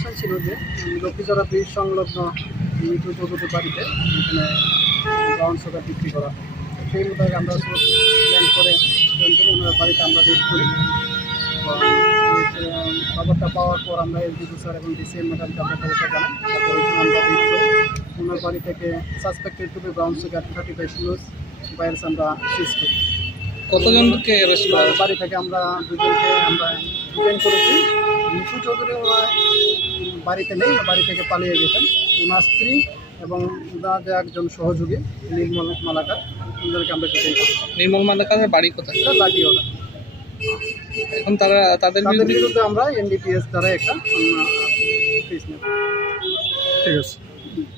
Information ছিল যে লক্ষ্মীচড়া bridge সংলগ্ন মিঠু চৌধুরী বাড়িতে এখানে ব্রাউন সুগার বিক্রি করা হয়। সেই মোতাবেক আমরা প্ল্যান করে ওনার বাড়িতে আমরা রেড করি এবং খবরটা পাওয়ার পর আমরা এসডিপি স্যার এবং ডিসিএম ম্যাডামকে আমরা খবরটা জানাই। তারপর এখানে আমরা রেড করে ওনার বাড়ি থেকে suspected to be brown sugar 35 kilos বাইরেস আমরা সিজ করি। কতজনকে অ্যারেস্ট করা হয়েছে? বাড়ি থেকে আমরা দুজনকে আমরা ডিটেইন করেছি। মিঠু চৌধুরী বাড়িতে নেই, বাড়ি থেকে পালিয়ে গেছেন। ওনার স্ত্রী এবং ওনার যে একজন সহযোগী নির্মল মালাকার, ওদেরকে আমরা ডিটেইন করেছি। নির্মল মালাকারের বাড়ি কোথায়? এটা লাঠি ওরা। এখন তাদের তাদের বিরুদ্ধে আমরা এনডিপিএস দ্বারা একটা কেস নেব। ঠিক আছে।